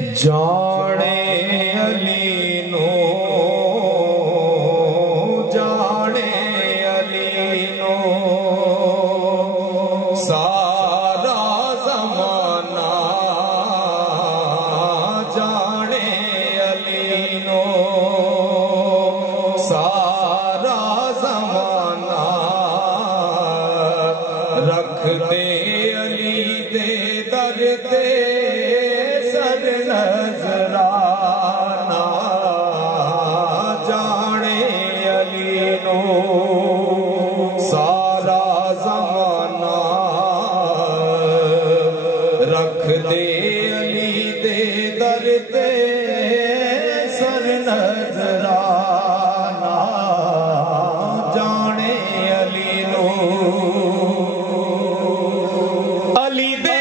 جانے علی نو جانے علی نو سارا زمانہ جانے علی نو سارا زمانہ رکھ دے علی دے در تے سر نظرانہ جانے علی نو سارا زمانہ رکھ دے علی دے در تے سر نظرانہ جانے علی نو علی دے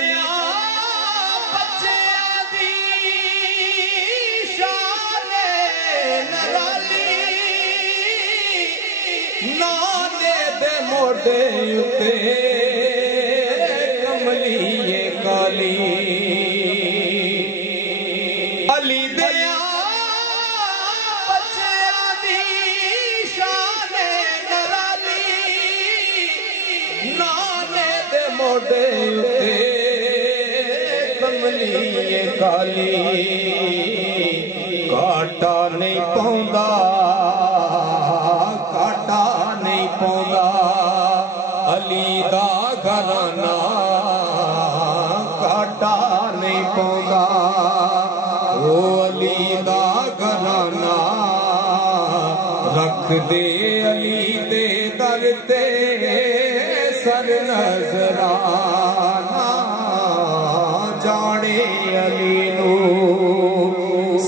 موڈے اتے کملی کالی علی دیا بچیاں دی شان نرالی نانے دے موڈے اتے کملی کالی کاٹا نہیں پاؤندا کاٹا نہیں پاؤندا علی دا گھرانہ کاٹا نہیں پاؤندا او علی دا گھرانہ رکھ دے علی دے در تے سر نظرانہ جانے علی نو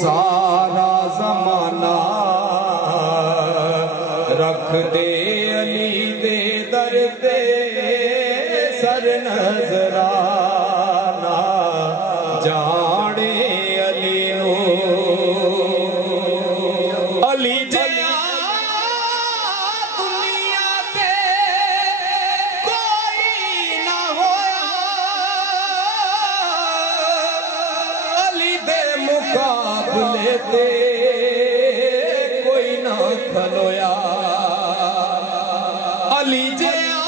سارا زمانہ رکھ دے علی دے در تے سر نظرانہ جانے علی نو علی جیا دنیا تے کوئی نہ ہویا علی دے مقابلے تے کوئی نہ کھلویا علی جیا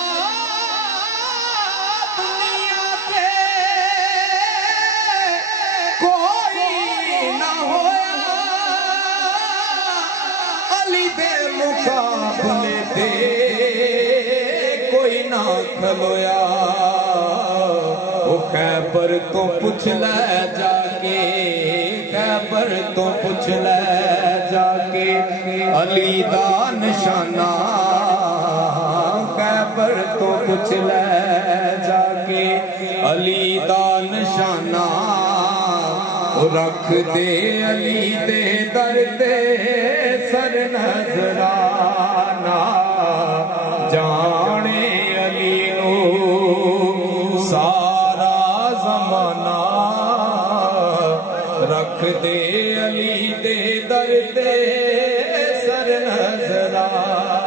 دنیا تے کوئی نہ ہویا علی دے مقابلے تے کوئی نہ کھلویا او خیبر تو پوچھ لے جا کے خیبر تو پوچھ لے جا کے علی دا نشانہ خیبر تو پوچھ لے جا کے علی دا نشانہ رکھ دے علی دے در تے سر نظرانہ جانے علی نو سارا زمانہ رکھ دے علی دے در تے سر نظرانہ